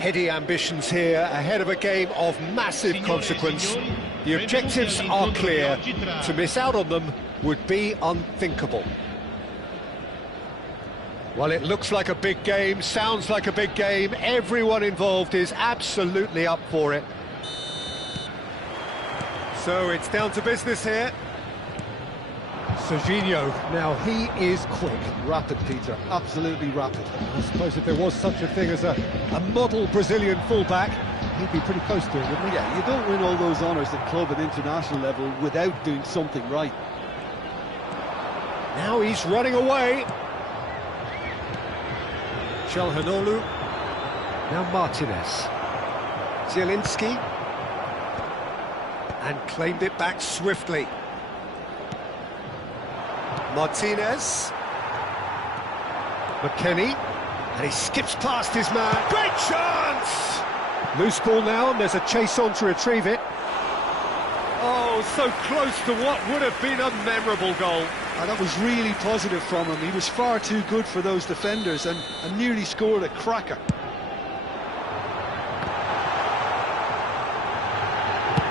Heady ambitions here, ahead of a game of massive consequence. The objectives are clear. To miss out on them would be unthinkable. Well, it looks like a big game, sounds like a big game. Everyone involved is absolutely up for it. So it's down to business here. Serginho, now he is quick. Rapid, Peter, absolutely rapid. I suppose if there was such a thing as a model Brazilian fullback, he'd be pretty close to it, wouldn't he? Yeah, you don't win all those honours at club and international level without doing something right. Now he's running away. Çalhanoğlu. Now Martinez. Zielinski. And claimed it back swiftly. Martinez. McKennie. And he skips past his man. Great chance! Loose ball now, and there's a chase on to retrieve it. Oh, so close to what would have been a memorable goal. And that was really positive from him. He was far too good for those defenders and nearly scored a cracker.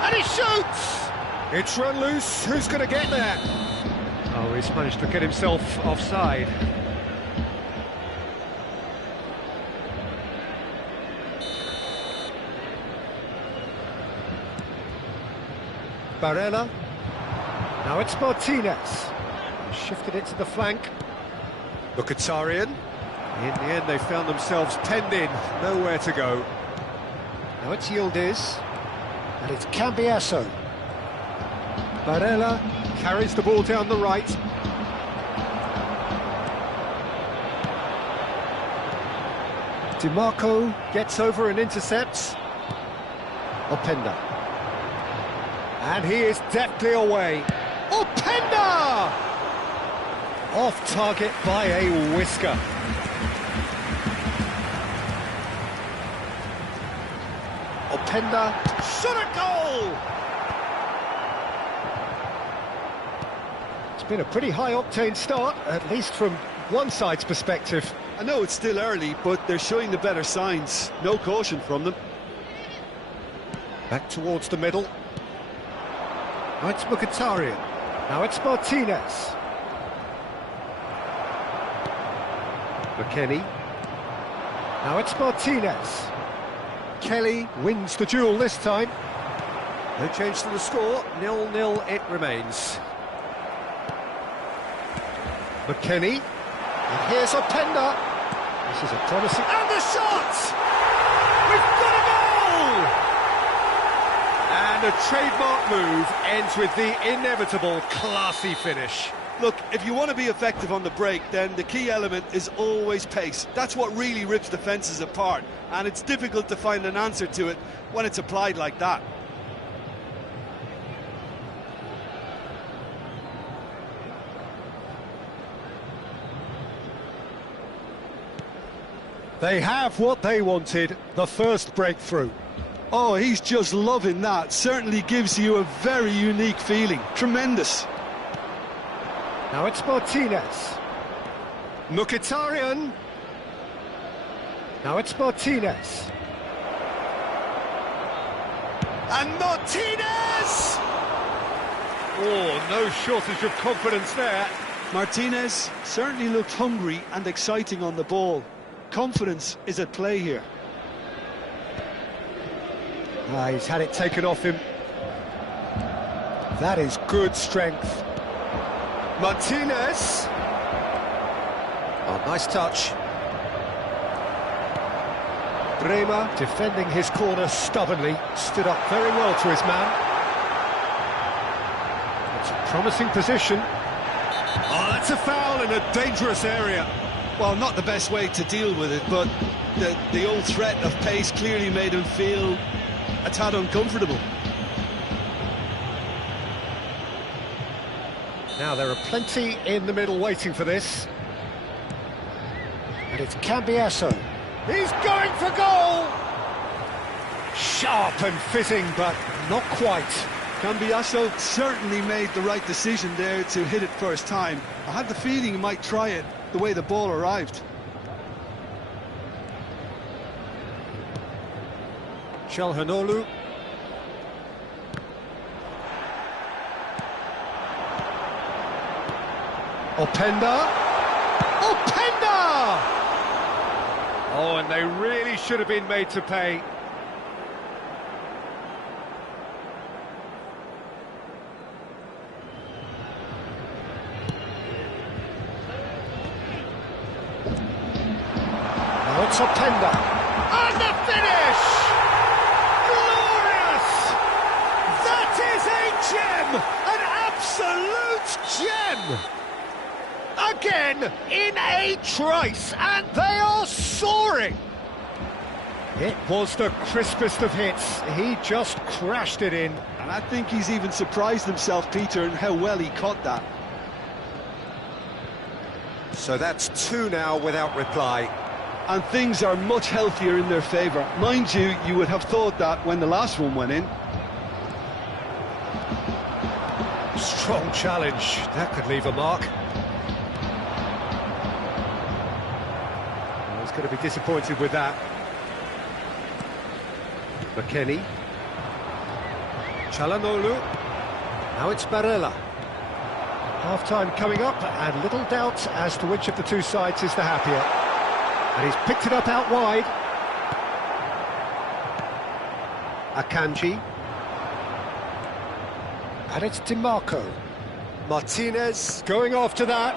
And he shoots! It's run loose. Who's going to get there? Oh, he's managed to get himself offside. Barella. Now it's Martinez. Shifted it to the flank. Mkhitaryan. In the end, they found themselves penned in, nowhere to go. Now it's Yildiz. And it's Cambiasso. Barella carries the ball down the right. DiMarco gets over and intercepts. Openda. And he is deftly away. Openda! Off target by a whisker. Openda, shot a goal! It's been a pretty high-octane start, at least from one side's perspective. I know it's still early, but they're showing the better signs. No caution from them. Back towards the middle. Now it's Mkhitaryan. Now it's Martinez. McKennie. Now it's Martinez. Kelly wins the duel this time. No change to the score, 0-0 it remains. McKennie. And here's Openda. This is a promising... And the shot! We've got a goal! And a trademark move ends with the inevitable classy finish. Look, if you want to be effective on the break, then the key element is always pace. That's what really rips defences apart, and it's difficult to find an answer to it when it's applied like that. They have what they wanted, the first breakthrough. Oh, he's just loving that. Certainly gives you a very unique feeling. Tremendous. Now it's Martinez. Mkhitaryan. Now it's Martinez. And Martinez! Oh, no shortage of confidence there. Martinez certainly looked hungry and exciting on the ball. Confidence is at play here. He's had it taken off him. That is good strength. Martinez. Oh, nice touch. Bremer defending his corner stubbornly, stood up very well to his man. It's a promising position. Oh, that's a foul in a dangerous area. Well, not the best way to deal with it, but the old threat of pace clearly made him feel a tad uncomfortable. Now, there are plenty in the middle waiting for this. And it's Cambiasso. He's going for goal! Sharp and fitting, but not quite. Cambiasso certainly made the right decision there to hit it first time. I had the feeling he might try it the way the ball arrived. Calhanoglu. Openda. Openda! Oh, and they really should have been made to pay. Now it's Openda. And the finish! Glorious! That is a gem! An absolute gem! Again, in a trice, and they are soaring! It was the crispest of hits. He just crashed it in. And I think he's even surprised himself, Peter, in how well he caught that. So that's two now without reply. And things are much healthier in their favour. Mind you, you would have thought that when the last one went in. Strong challenge. That could leave a mark. I was going to be disappointed with that. McKennie. Calhanoglu. Now it's Barella. Half-time coming up, and little doubt as to which of the two sides is the happier. And he's picked it up out wide. Akanji. And it's DiMarco. Martinez going after that.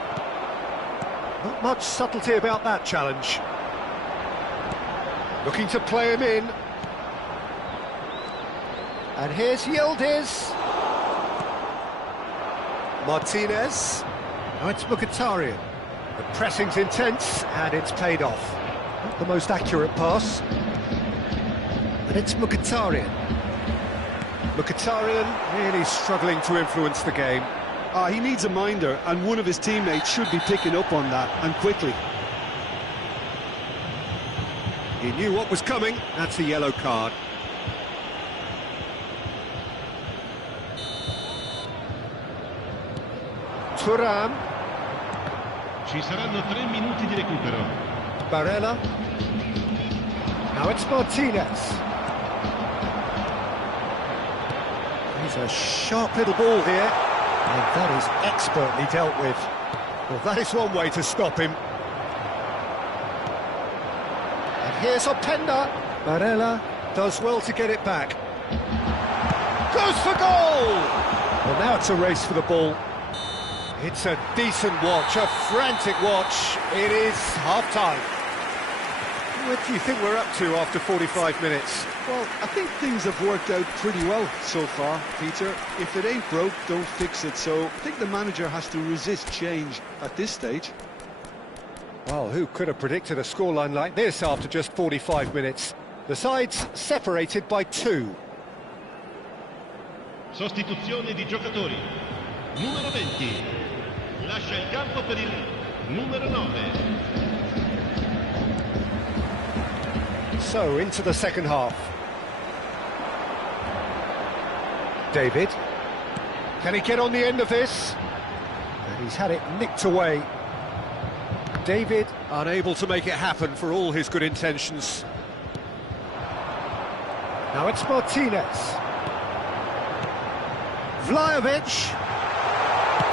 Not much subtlety about that challenge. Looking to play him in. And here's Yildiz. Martinez. Now it's Mkhitaryan. The pressing's intense, and it's paid off. Not the most accurate pass. And it's Mkhitaryan. Mkhitaryan really struggling to influence the game. He needs a minder, and one of his teammates should be picking up on that, and quickly. He knew what was coming. That's a yellow card. Thuram. Ci saranno 3 minuti di recupero. Barella. Now it's Martinez. He's a sharp little ball here, and that is expertly dealt with. Well, that is one way to stop him. And here's Openda. Barella does well to get it back. Goes for goal! Well, now it's a race for the ball. It's a decent watch, a frantic watch. It is half-time. What do you think we're up to after 45 minutes? Well, I think things have worked out pretty well so far, Peter. If it ain't broke, don't fix it. So I think the manager has to resist change at this stage. Well, who could have predicted a scoreline like this after just 45 minutes? The sides separated by 2. Sostituzione di giocatori. Numero 20. Lascia il campo per il numero 9. So, into the second half. David. Can he get on the end of this? And he's had it nicked away. David unable to make it happen for all his good intentions. Now it's Martinez. Vlahovic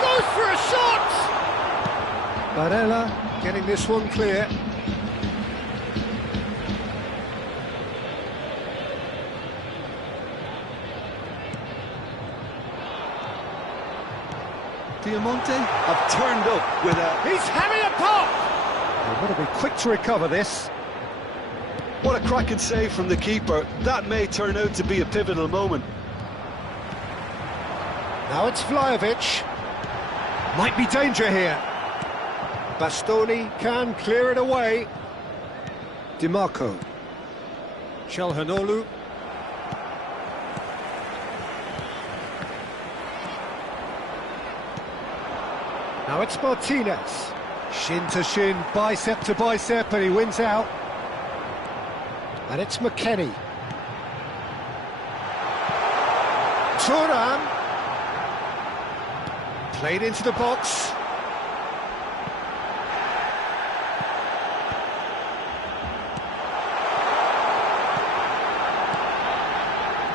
goes for a shot! Barella getting this one clear. Diamante have turned up with a... He's having a pop! They've got to be quick to recover this. What a cracking save from the keeper. That may turn out to be a pivotal moment. Now it's Vlahovic. Might be danger here. Bastoni can clear it away. DiMarco. Calhanoglu. Now it's Martinez. Shin to shin, bicep to bicep, and he wins out. And it's McKennie. Thuram. Played into the box.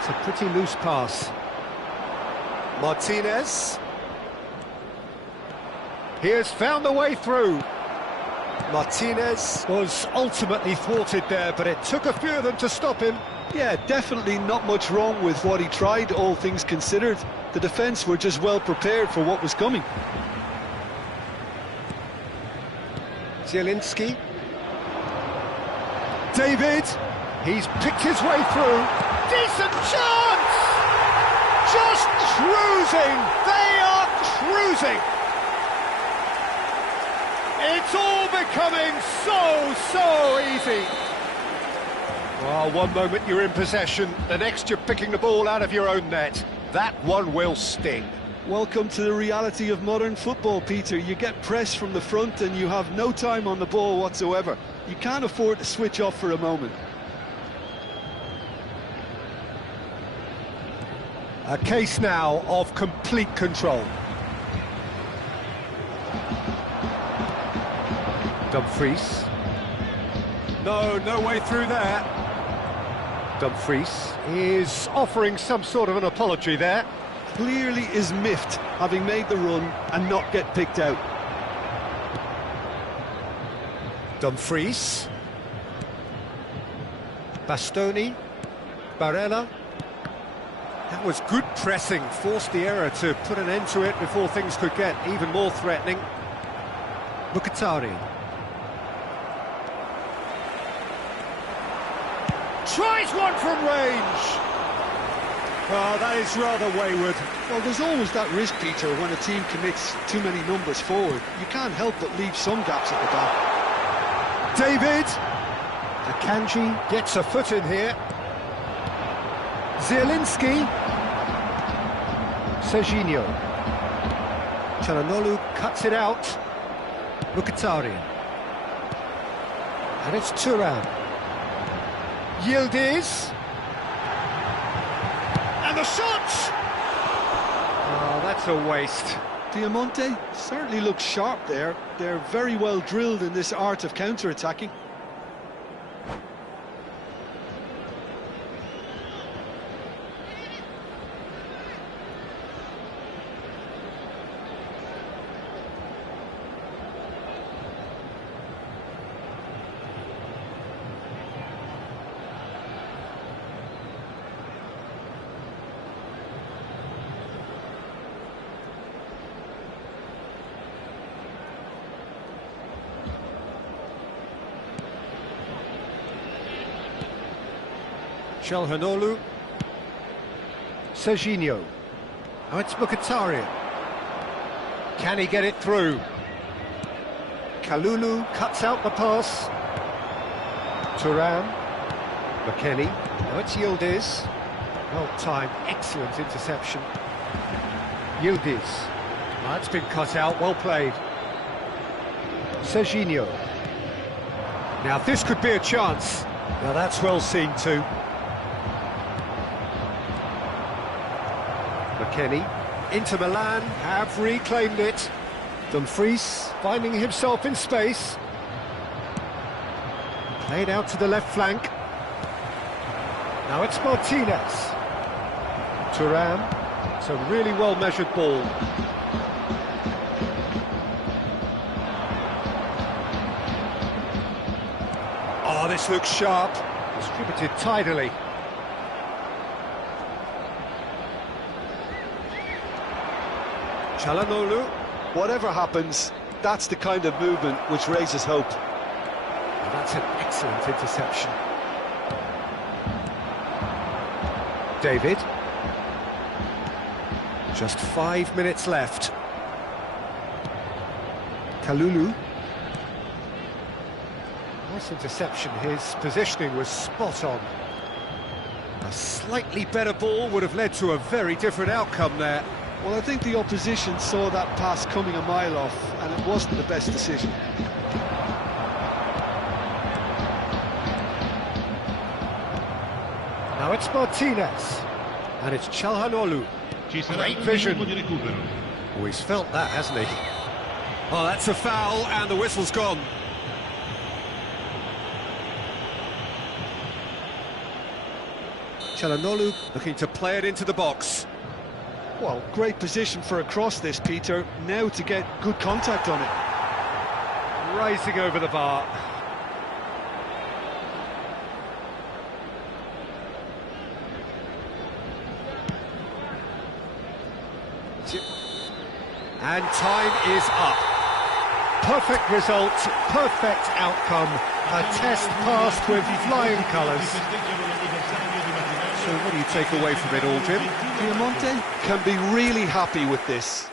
It's a pretty loose pass. Martinez. He has found a way through. Martinez was ultimately thwarted there, but it took a few of them to stop him. Yeah, definitely not much wrong with what he tried, all things considered. The defence were just well prepared for what was coming. Zielinski. David. He's picked his way through. Decent chance! Just cruising! They are cruising! It's all becoming so easy. Well, one moment you're in possession, the next you're picking the ball out of your own net. That one will sting. Welcome to the reality of modern football, Peter. You get pressed from the front and you have no time on the ball whatsoever. You can't afford to switch off for a moment. A case now of complete control. Dumfries. No way through there. Dumfries is offering some sort of an apology there. Clearly is miffed, having made the run and not get picked out. Dumfries. Bastoni. Barella. That was good pressing, forced the error to put an end to it before things could get even more threatening. Mkhitaryan. Tries one from range! Oh, that is rather wayward. Well, there's always that risk, Peter, when a team commits too many numbers forward. You can't help but leave some gaps at the back. David! Akanji gets a foot in here. Zielinski. Serginho. Çalhanoğlu cuts it out. Mkhitaryan. And it's Thuram. Yildiz. And the shot! Oh, that's a waste. Diamante certainly looks sharp there. They're very well drilled in this art of counter-attacking. Çalhanoğlu. Serginho. Now it's Mkhitaryan. Can he get it through? Kalulu cuts out the pass. Thuram. McKennie. Now it's Yildiz. Well timed, excellent interception. Yildiz. That's been cut out, well played. Serginho. Now this could be a chance. Now that's well seen too. McKennie. Inter Milan have reclaimed it. Dumfries finding himself in space. Played out to the left flank. Now it's Martinez. Thuram. It's a really well-measured ball. Oh, this looks sharp. Distributed tidily. Çalhanoğlu. Whatever happens, that's the kind of movement which raises hope. And that's an excellent interception. David. Just 5 minutes left. Kalulu. Nice interception, his positioning was spot on. A slightly better ball would have led to a very different outcome there. Well, I think the opposition saw that pass coming a mile off, and it wasn't the best decision. Now it's Martinez, and it's Çalhanoğlu. Great vision. Oh, he's felt that, hasn't he? Oh, that's a foul, and the whistle's gone. Çalhanoğlu looking to play it into the box. Well, great position for a cross this, Peter. Now to get good contact on it. Rising over the bar. And time is up. Perfect result, perfect outcome. A test passed with flying colours. So what do you take away from it all, Jim? Piemonte can be really happy with this.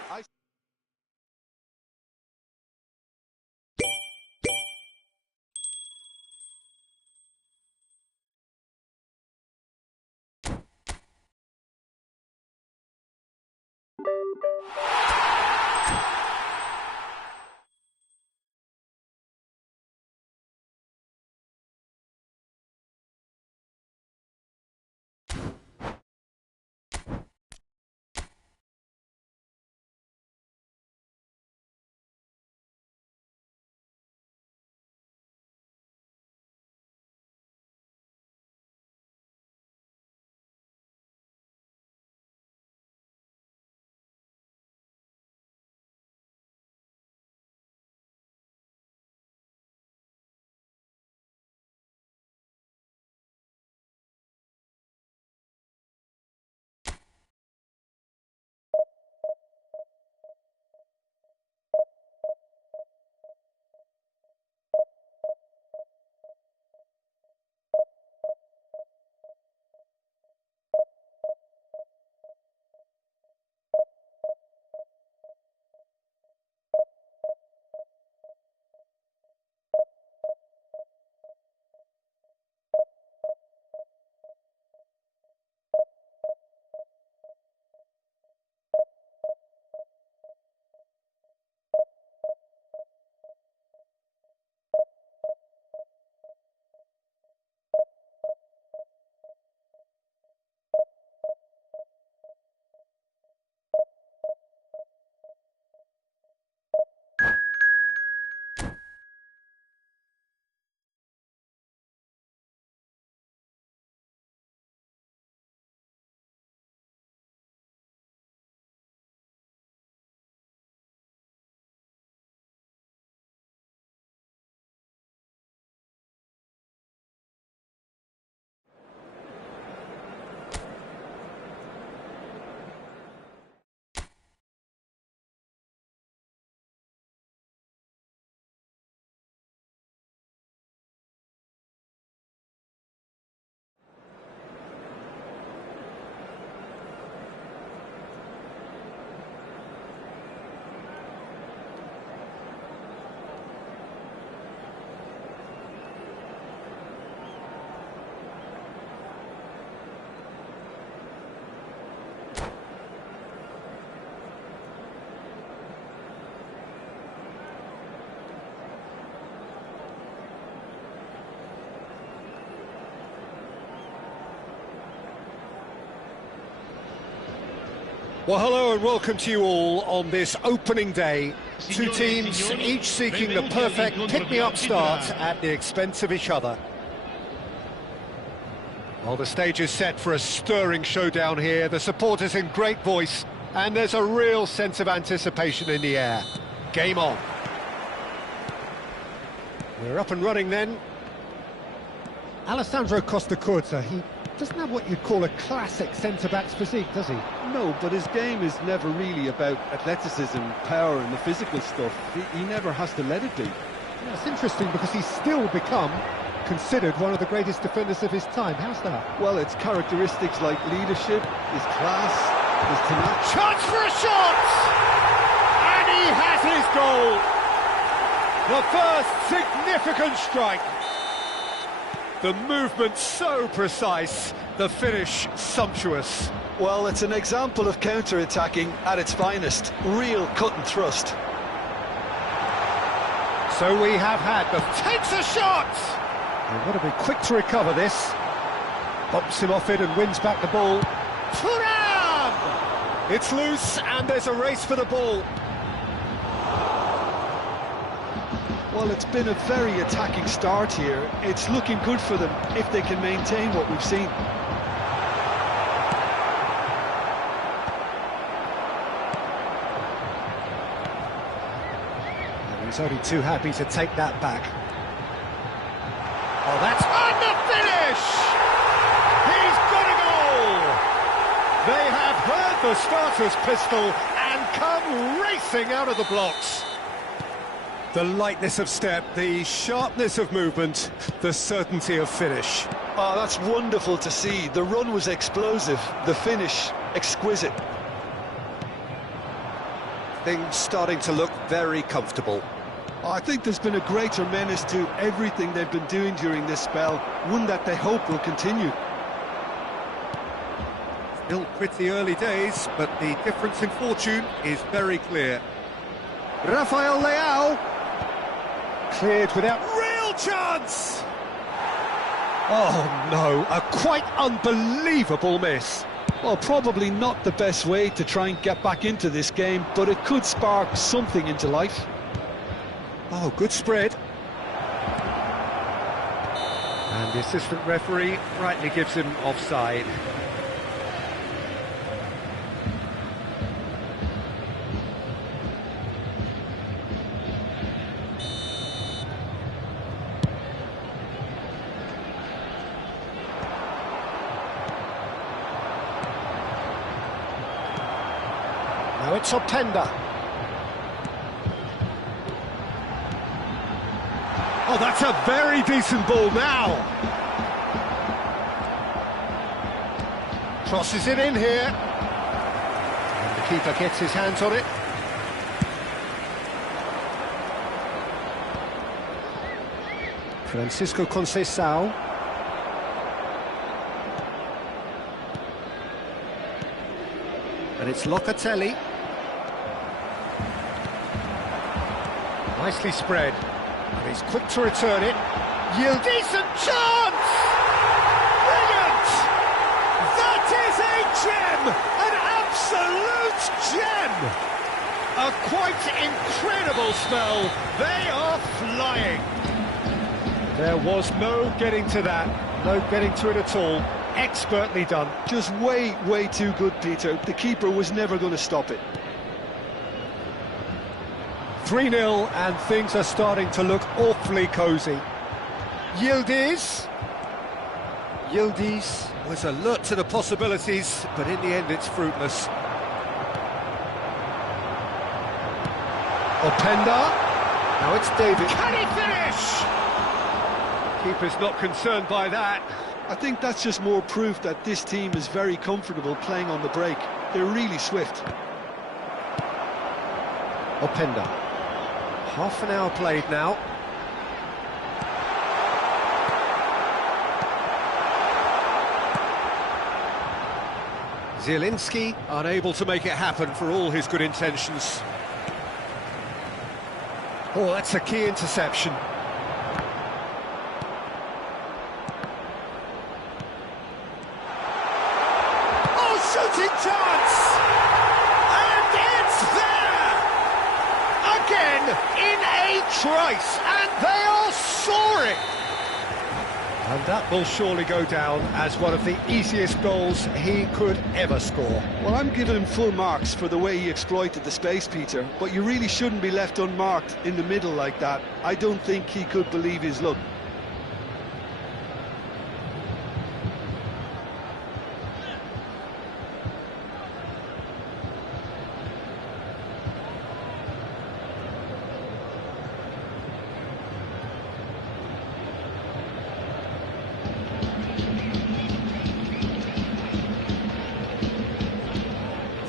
Well, hello and welcome to you all on this opening day. Two teams, each seeking the perfect pick-me-up start at the expense of each other. Well, the stage is set for a stirring showdown here. The supporters in great voice, and there's a real sense of anticipation in the air. Game on. We're up and running then. Alessandro Costa Curta, he doesn't have what you'd call a classic centre-back's physique, does he? No, but his game is never really about athleticism, power and the physical stuff. He never has to let it be. Yeah, it's interesting because he's still become considered one of the greatest defenders of his time. How's that? Well, it's characteristics like leadership, his class, his tenacity. Chance for a shot! And he has his goal! The first significant strike. The movement so precise, the finish sumptuous. Well, it's an example of counter-attacking at its finest. Real cut and thrust. So we have had the... Takes a shot! They've got to be quick to recover this. Bumps him off it and wins back the ball. Thuram! It's loose and there's a race for the ball. Well, it's been a very attacking start here. It's looking good for them if they can maintain what we've seen. He's only too happy to take that back. Oh, that's on the finish! He's got a goal! They have heard the starter's pistol and come racing out of the blocks. The lightness of step, the sharpness of movement, the certainty of finish. Oh, that's wonderful to see. The run was explosive, the finish exquisite. Things starting to look very comfortable. I think there's been a greater menace to everything they've been doing during this spell, one that they hope will continue. Still pretty early days, but the difference in fortune is very clear. Rafael Leao cleared without real chance. Oh no, a quite unbelievable miss. Well, probably not the best way to try and get back into this game, but it could spark something into life. Oh, good spread. And the assistant referee rightly gives him offside. Now it's Openda. Oh, that's a very decent ball now. Crosses it in here. And the keeper gets his hands on it. Francisco Conceição. And it's Locatelli. Nicely spread. And he's quick to return it. Decent chance! Brilliant! That is a gem! An absolute gem! A quite incredible spell. They are flying. There was no getting to that. No getting to it at all. Expertly done. Just way, way too good, Peter. The keeper was never going to stop it. 3-0 and things are starting to look awfully cosy. Yildiz was alert to the possibilities, but in the end it's fruitless. Openda. Now it's David. Can he finish? Keeper's not concerned by that. I think that's just more proof that this team is very comfortable playing on the break. They're really swift. Openda. Half an hour played now. Zielinski unable to make it happen for all his good intentions. Oh, that's a key interception. Oh, shooting chance! And it's there! Again, in a trice, and they are soaring! And that will surely go down as one of the easiest goals he could ever score. Well, I'm giving him full marks for the way he exploited the space, Peter, but you really shouldn't be left unmarked in the middle like that. I don't think he could believe his luck.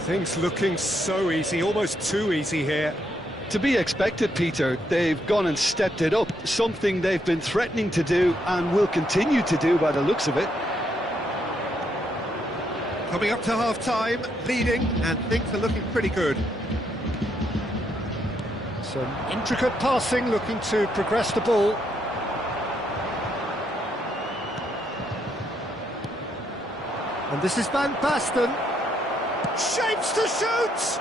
Things looking so easy, almost too easy here. To be expected, Peter. They've gone and stepped it up, something they've been threatening to do and will continue to do by the looks of it. Coming up to half-time, leading, and things are looking pretty good. Some intricate passing, looking to progress the ball. And this is Van Basten. Shapes to shoot!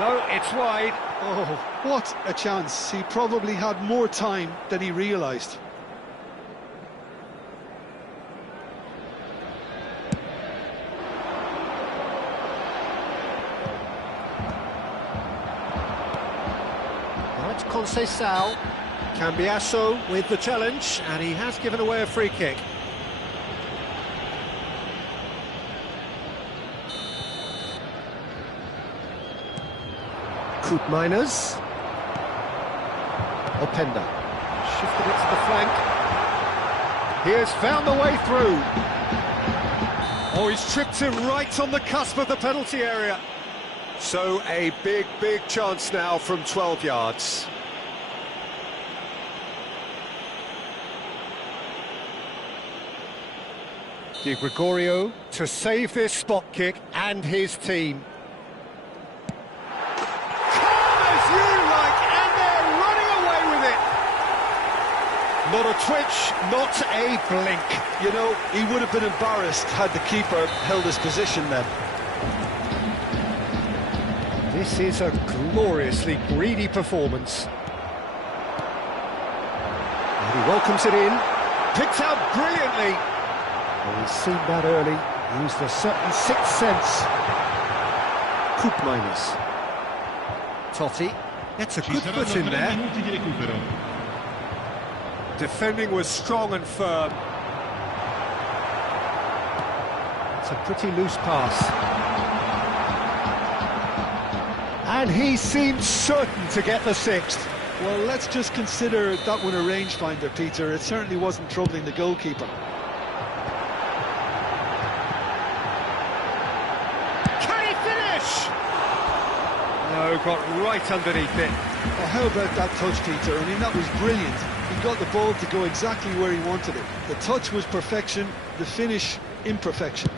No, it's wide. Oh, what a chance. He probably had more time than he realised. Now Conceição. Cambiasso with the challenge, and he has given away a free kick. Koopmeiners. Openda. Shifted it to the flank. He has found the way through. Oh, he's tripped him right on the cusp of the penalty area. So a big, big chance now from 12 yards. Di Gregorio to save this spot kick and his team. Calm as you like, and they're running away with it. Not a twitch, not a blink. You know, he would have been embarrassed had the keeper held his position then. This is a gloriously greedy performance. And he welcomes it in. Picked out brilliantly. Well, he's seen that early. Used a certain sixth sense. Koopmeiners. Totti. Gets a good foot in there. Defending was strong and firm. It's a pretty loose pass. And he seemed certain to get the sixth. Well, let's just consider that one a rangefinder, Peter. It certainly wasn't troubling the goalkeeper. Can he finish? No, got right underneath it. Well, how about that touch, Peter? I mean, that was brilliant. He got the ball to go exactly where he wanted it. The touch was perfection, the finish, imperfection.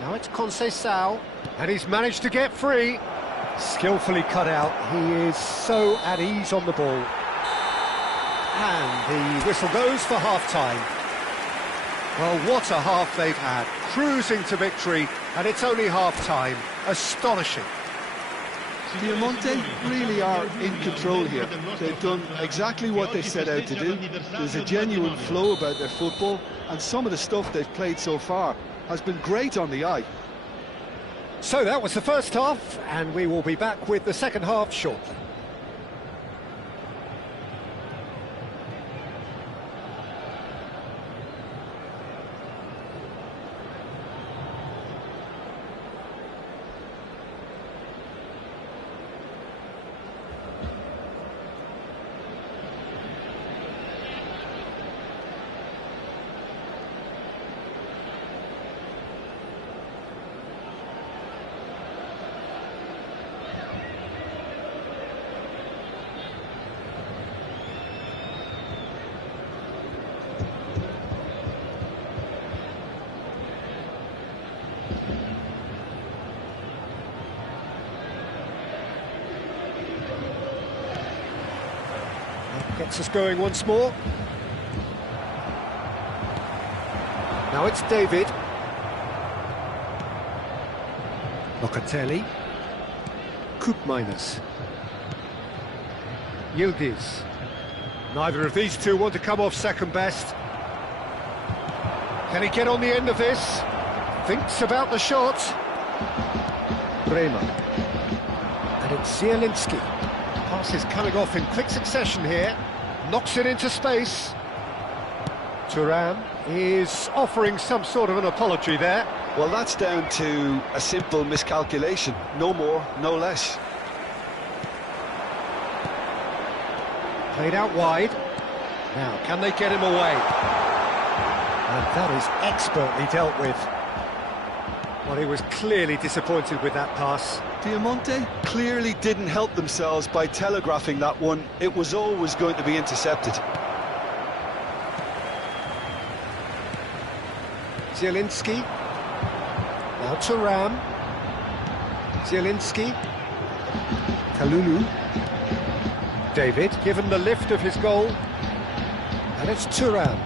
Now it's Conceição, and he's managed to get free. Skillfully cut out. He is so at ease on the ball. And the whistle goes for half-time. Well, what a half they've had. Cruising to victory, and it's only half-time. Astonishing. Piemonte really are in control here. They've done exactly what they set out to do. There's a genuine flow about their football, and some of the stuff they've played so far has been great on the eye. So that was the first half, and we will be back with the second half shortly. Gets us going once more. Now it's David. Locatelli. Koopmeiners. Yildiz. Neither of these two want to come off second best. Can he get on the end of this? Thinks about the shot. Bremer. And it's Zielinski. Pass is coming off in quick succession here. Knocks it into space. Thuram is offering some sort of an apology there. Well, that's down to a simple miscalculation. No more, no less. Played out wide. Now, can they get him away? And that is expertly dealt with. Well, he was clearly disappointed with that pass. Piemonte clearly didn't help themselves by telegraphing that one. It was always going to be intercepted. Zielinski. Now Thuram. Zielinski. Kalulu. David, given the lift of his goal. And it's Thuram.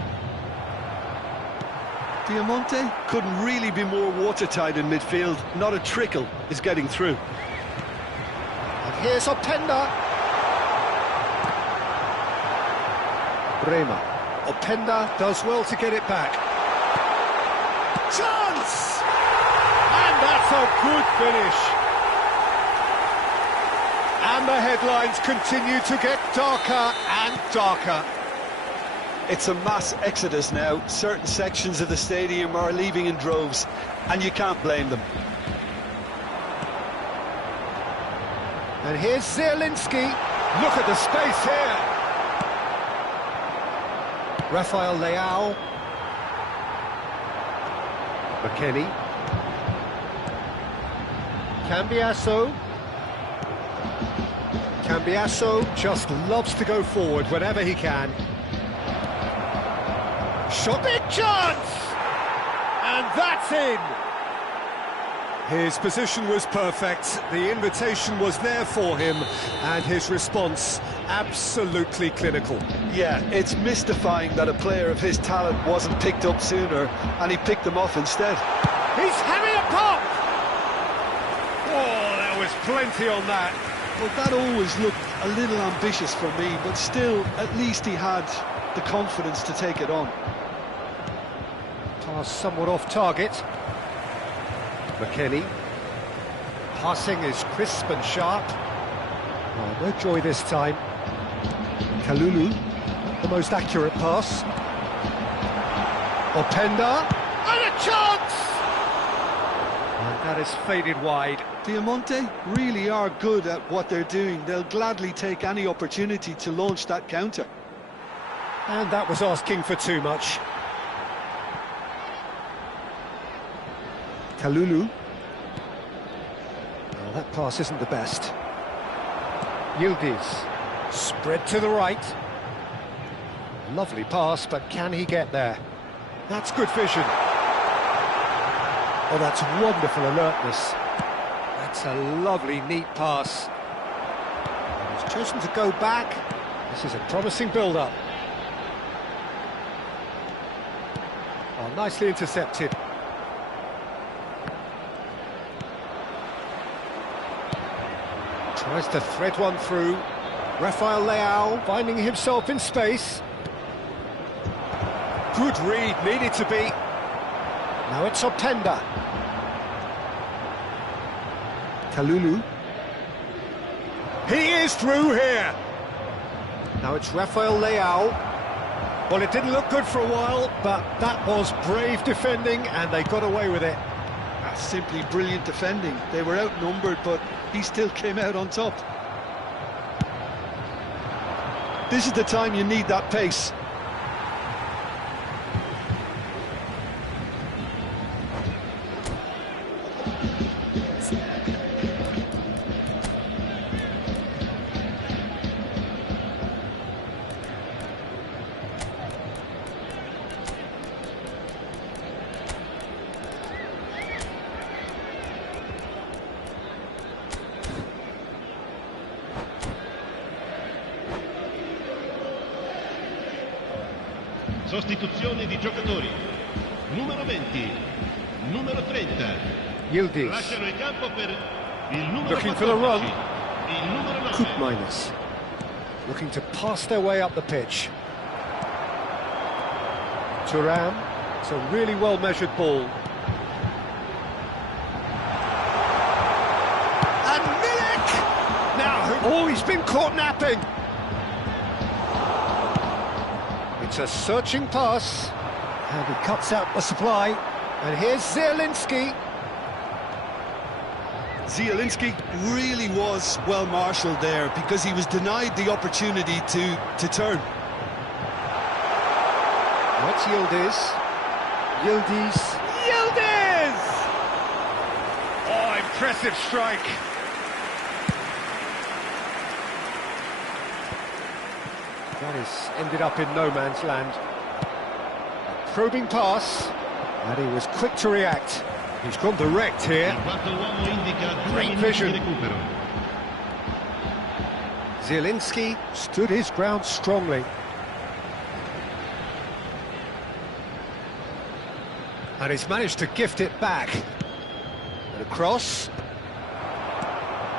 Piemonte couldn't really be more watertight in midfield. Not a trickle is getting through. And here's Openda. Bremer. Openda does well to get it back. Chance! And that's a good finish. And the headlines continue to get darker and darker. It's a mass exodus now. Certain sections of the stadium are leaving in droves, and you can't blame them. And here's Zielinski. Look at the space here. Rafael Leao. McKennie. Cambiasso. Cambiasso just loves to go forward whenever he can. Shot, big chance! And that's in! His position was perfect, the invitation was there for him, and his response absolutely clinical. Yeah, it's mystifying that a player of his talent wasn't picked up sooner, and he picked them off instead. He's having a pop! Oh, there was plenty on that. Well, that always looked a little ambitious for me, but still, at least he had the confidence to take it on. Pass somewhat off target. McKennie. Passing is crisp and sharp. Oh, no joy this time. Kalulu, the most accurate pass. Openda, and a chance! And that is faded wide. Piemonte really are good at what they're doing. They'll gladly take any opportunity to launch that counter. And that was asking for too much. Kalulu. Well, that pass isn't the best. Yildiz. Spread to the right. Lovely pass, but can he get there? That's good vision. Oh, that's wonderful alertness. That's a lovely, neat pass. He's chosen to go back. This is a promising build-up. Oh, nicely intercepted. Tries to thread one through. Rafael Leao finding himself in space. Good read, needed to be. Now it's Openda. Kalulu. He is through here. Now it's Rafael Leao. Well, it didn't look good for a while, but that was brave defending, and they got away with it. That's simply brilliant defending. They were outnumbered, but he still came out on top. This is the time you need that pace. Sostituzione di giocatori. Numero 20, numero 30. Yildiz. Lasciano il campo per il numero Looking 14, for the run. il numero 9. Koopmeiners. Looking to pass their way up the pitch. Thuram. It's a really well-measured ball. And Milik! Now, oh, he's been caught napping. It's a searching pass, and he cuts out the supply. And here's Zielinski. Zielinski really was well marshalled there because he was denied the opportunity to turn. What's Yildiz? Yildiz! Oh, impressive strike. That has ended up in no man's land. A probing pass, and he was quick to react. He's gone direct here. Il quarto uomo indica 2 Great minuti vision. di recupero. Zielinski stood his ground strongly. And he's managed to gift it back. And across.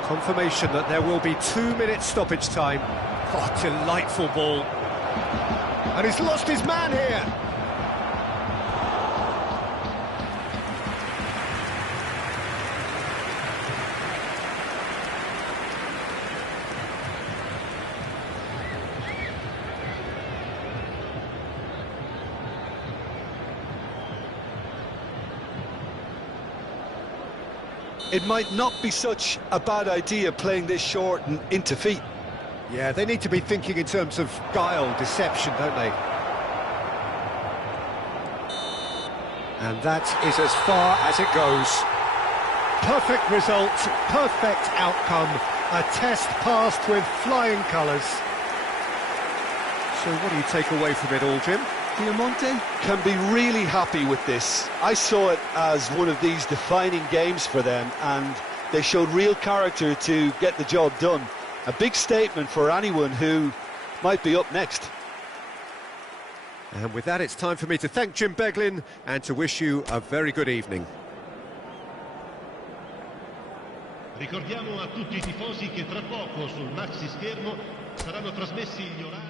Confirmation that there will be 2 minutes stoppage time. Oh, delightful ball. And he's lost his man here. it might not be such a bad idea playing this short and into feet. Yeah, they need to be thinking in terms of guile, deception, don't they? And that is as far as it goes. Perfect result, perfect outcome, a test passed with flying colours. So what do you take away from it all, Jim? Diamante can be really happy with this. I saw it as one of these defining games for them, and they showed real character to get the job done. A big statement for anyone who might be up next. And with that, it's time for me to thank Jim Beglin and to wish you a very good evening. Ricordiamo a tutti i tifosi che tra poco sul maxi schermo saranno trasmessi gli orari.